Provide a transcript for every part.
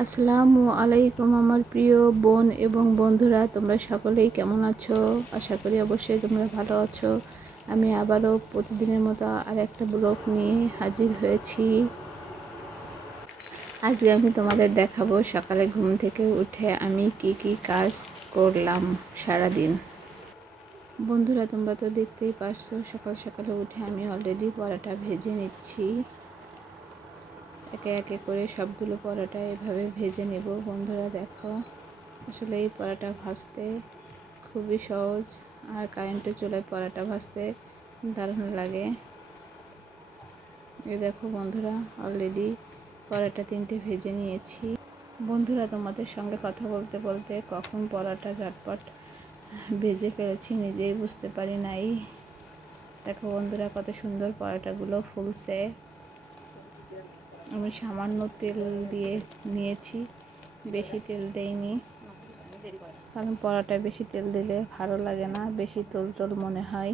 আসসালামু আলাইকুম আমার প্রিয় বোন এবং বন্ধুরা, তোমরা সকলেই কেমন আছো? আশা করি অবশ্যই তোমরা ভালো আছো। আমি আবারও প্রতিদিনের মতো আর একটা ব্লগ নিয়ে হাজির হয়েছি। আজকে আমি তোমাদের দেখাবো সকালে ঘুম থেকে উঠে আমি কি কাজ করলাম সারাদিন। বন্ধুরা, তোমরা তো দেখতেই পারছো, সকাল সকালে উঠে আমি অলরেডি পরোটা ভেজে নিচ্ছি। একে একে করে সবগুলো পরোটা এভাবে ভেজে নেব। বন্ধুরা দেখো, আসলে এই পরোটা ভাজতে খুবই সহজ, আর কারেন্টের চুলায় পরোটা ভাজতে দারুণ লাগে। এই দেখো বন্ধুরা, অলরেডি পরোটা 3টে ভেজে নিয়েছি। বন্ধুরা, তোমাদের সঙ্গে কথা বলতে বলতে কখন পরোটা ঝটপট ভেজে ফেলেছি নিজেই বুঝতে পারি নাই। দেখো বন্ধুরা, কত সুন্দর পরোটাগুলো ফুলছে। আমি সামান্য তেল দিয়ে নিয়েছি, বেশি তেল দেইনি, কারণ পরোটায় বেশি তেল দিলে ভালো লাগে না, বেশি তোল তোল মনে হয়।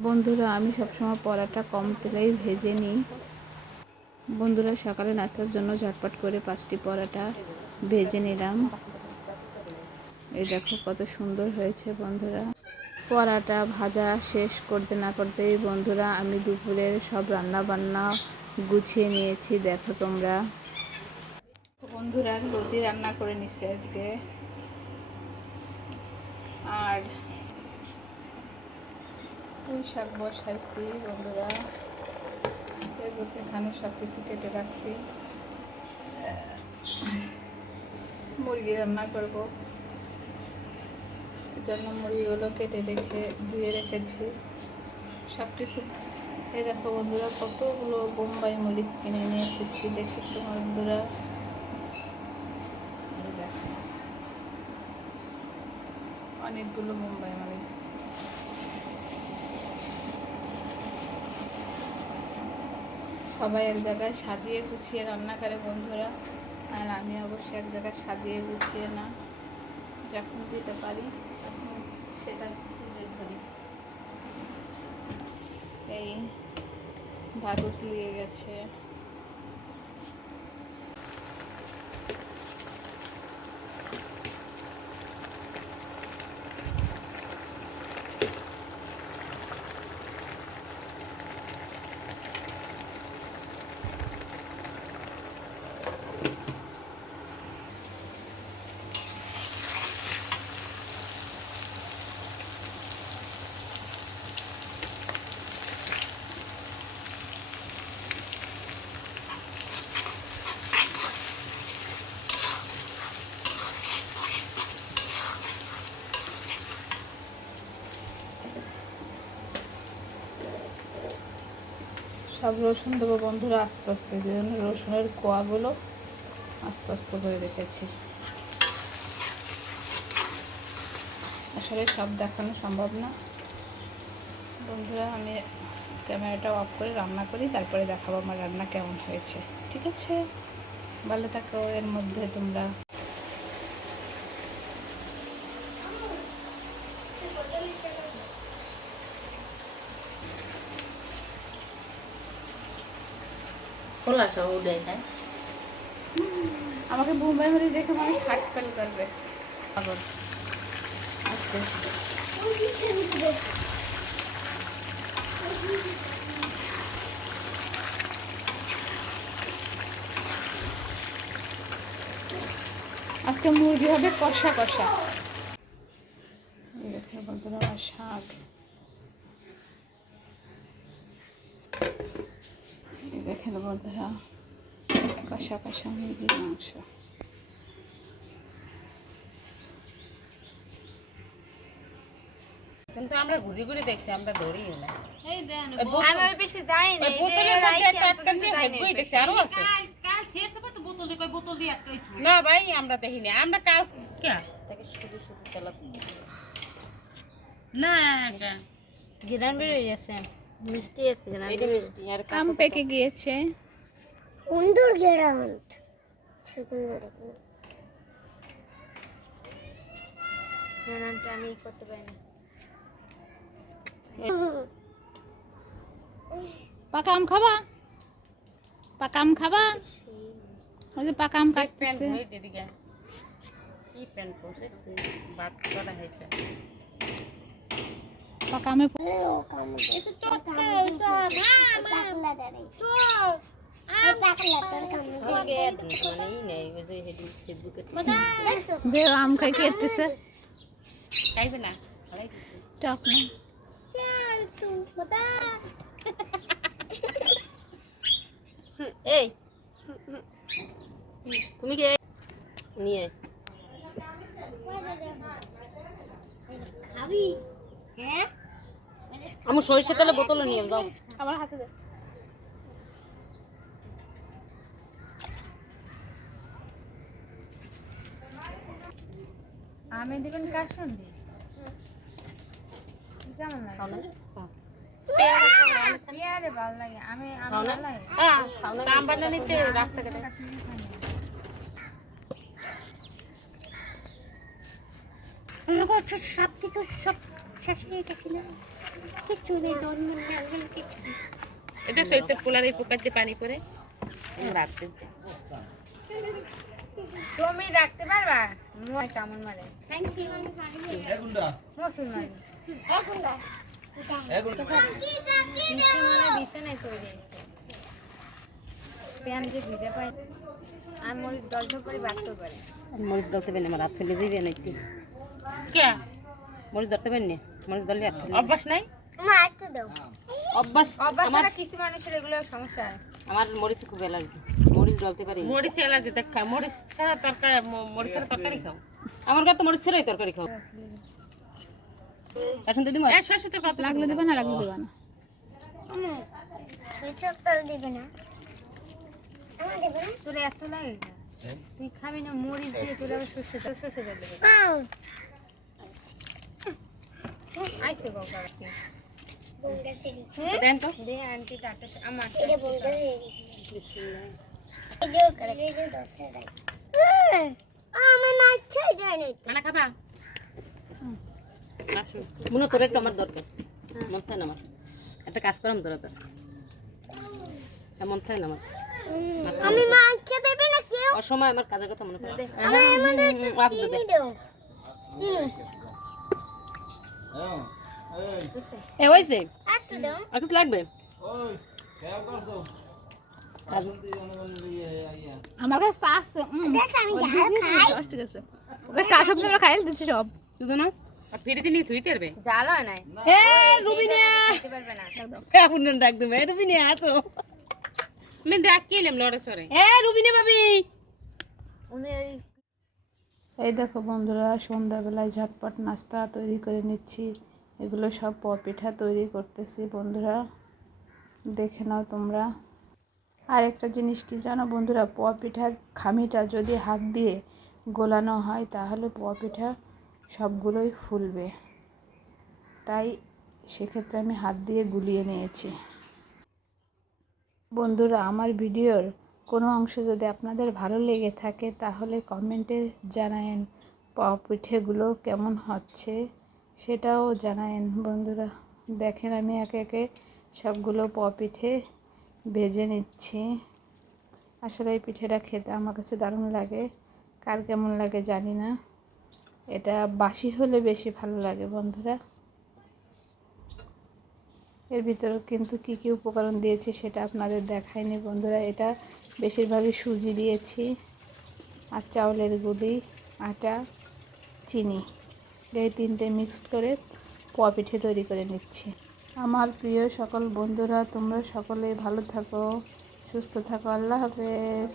বন্ধুরা, আমি সবসময় পরোটা কম তেলেই ভেজে নিই। বন্ধুরা, সকালে নাস্তার জন্য ঝটপট করে 5টি পরোটা ভেজে নিলাম। এই দেখো কত সুন্দর হয়েছে। বন্ধুরা, পরোটা ভাজা শেষ করতে না করতেই বন্ধুরা আমি দুপুরের সব রান্না বান্না গুছিয়ে নিয়েছি। দেখো তোমরা বন্ধুরা, লতি রান্না করে নিচ্ছি আজকে, আর পুঁই শাক বসাইছি। বন্ধুরা, এখানে সব কিছু কেটে রাখছি। মুরগি রান্না করব, এই জন্য মুরগিগুলো কেটে ধুয়ে রেখেছি সব কিছু। এই দেখো বন্ধুরা, কতগুলো বোম্বাই মরিচ কিনে নিয়ে এসেছি, দেখেছো বন্ধুরা? দেখো অনেকগুলো বোম্বাই মরিচ। সবাই এক জায়গায় সাজিয়ে গুছিয়ে রান্না করে বন্ধুরা, আর আমি অবশ্যই এক জায়গায় সাজিয়ে গুছিয়ে না, যখন দিতে পারি তখন সেটা তুলে ধরি। এই ভাত উতলিয়ে গেছে। সব রসুন দেবো বন্ধুরা আস্তে আস্তে, যে জন্য রসুনের কোয়াগুলো আস্তে আস্তে করে রেখেছি। আসলে সব দেখানো সম্ভব না বন্ধুরা, আমি ক্যামেরাটা অফ করে রান্না করি, তারপরে দেখাবো আমার রান্না কেমন হয়েছে। ঠিক আছে, ভালো থাকো। এর মধ্যে তোমরা আমাকে বোম্বাই মরিচ দেখে মানে হার্ট ফেল করবে। আবার আচ্ছা, আজকে মুরগি হবে কষা কষা। দেখে বন্ধুরা, আমার শাক, দেখেন বন্ধুরা, কষা কষা মুরগির মাংস। কিন্তু আমরা ঘুরে ঘুরে দেখছি, আমরা ধরি না। আমি বেশি যাই না, বোতলের মধ্যে একটা আটকান দিয়ে হেগই দেখছি, আরো আছে। কাল শেষ হবে তো বোতল দিয়ে বোতল দিয়ে আটকাই না ভাই, আমরা দেখিনি, আমরা কাল কে তাকে শুধু শুধু চালাতে না গিরান বের হয়ে গেছে, মিষ্টি আছে গিরান এটা মিষ্টি আর আম পেকে গিয়েছে। সুন্দর গিরান গিরানটা আমি করতে পারি না। পাকা আম খাবা? পাকা আম খাবা? ওই যে পাকা আম প্যান্ট কাটতেছে। হয়ে দিদিকে কি প্যান্ট করছে বাদ করা হয়েছে পাকা আমে দে আম খাই খেতেছে। খাইবে না টক না। এই তুমি কি নিয়ে খাবি? হ্যাঁ? আমার সরিষা তেলে বোতল নিয়ে যাও আমার হাতে দে। আমি দিবেন কাশন দি। কেমন লাগে? পেয়ারে ভালো লাগে। আমি ভালো লাগে। আম বানানিতে রাস্তাঘাটে সব কিছু সব শেষ হয়ে গেছিল। কিছু নেই, কিছু নেই। এটা সৈতে পোলারে পোকাতে পানি করে রাখতে তুমি রাখতে পারবা? মই কেমন মারে? থ্যাংক ইউ মসুর মারি। নিচে মানে বিছানায় তৈরি। প্যান যে ভিজে পাই আর মরিচ গল্প করে বাড়তে পারে। মরিচ ধরতে পারেন আমার হাত ফেলে দিবি না একটু কে মরিচ ধরতে পারেন না মরিচ ধরলে হাত ফেলে অভ্যাস নাই মা একটু দাও। অভ্যাস আমার কিছু মানুষের এগুলো সমস্যা হয়। আমার মরিচ খুব অ্যালার্জি মরিচ ধরতে পারি মরিচ অ্যালার্জি দেখা মরিচ ছাড়া তরকারি মরিচ ছাড়া তরকারি খাও আমার কাছে তো মরিচ ছাড়াই তরকারি খাও এখন তো দিমা এই সরষেতে কত লাগলে দিবা না লাগলে দিবা না। তোর এত লাগে না? তুই খাবি না মরিচ দিয়ে তোর আবার সর্ষে তেল দেবে। আইসে বাবা দেন তো দে আন্টি টাটা আমার মানে খাবা মনে তোর একটু আমার দরকার মন থাকে না আমার একটা কাজ করাম তোরা তোর মন থাকে না আমার আমি মা খেতে দেবে না কেউ অসময় আমার কাজের কথা মনে পড়ে চিনি এ হইছে একটু দাও আর কিছু লাগবে আমার কাছে চা আছে। আমি যা খাই ঠিক আছে। ওকে চা সব আমরা খাইলে দিচ্ছি সব। তুই না আর ফিরিতে নিয়ে তুই তেরবে জাল হয় নাই এ রুবিনা খেতে পারবে না এখন ডাক দেবে এ রুবিনা আছো আমি ডাক কেলাম লড়ে সরে এ রুবিনা ভাবি উনি এই দেখো বন্ধুরা সন্ধ্যাবেলায় ঝটপট নাস্তা তৈরি করে নিচ্ছি। এগুলো সব পিঠা তৈরি করতেছি বন্ধুরা, দেখে নাও তোমরা। আর একটা জিনিস কি জানো বন্ধুরা, পিঠার খামিটা যদি হাত দিয়ে গোলানো হয় তাহলে পিঠা সবগুলোই ফুলবে, তাই সেক্ষেত্রে আমি হাত দিয়ে গুলিয়ে নিয়েছি। বন্ধুরা আমার ভিডিওর কোনো অংশ যদি আপনাদের ভালো লেগে থাকে তাহলে কমেন্টে জানায়েন, পিঠেগুলো কেমন হচ্ছে সেটাও জানায়েন বন্ধুরা। দেখেন আমি একে একে সবগুলো পিঠে ভেজে নিচ্ছি। আসলে এই পিঠেটা খেতে আমার কাছে দারুণ লাগে, কার কেমন লাগে জানি না। এটা বাসি হলে বেশি ভালো লাগে বন্ধুরা। এর ভিতরে কিন্তু কী কী উপকরণ দিয়েছি সেটা আপনাদের দেখায়নি বন্ধুরা। এটা বেশিরভাগই সুজি দিয়েছি আর চাউলের গুঁড়ি, আটা, চিনি, এই তিনটে মিক্সড করে পিঠে তৈরি করে নিচ্ছি। আমার প্রিয় সকল বন্ধুরা তোমরা সকলে ভালো থাকো, সুস্থ থাকো। আল্লাহ হাফেজ।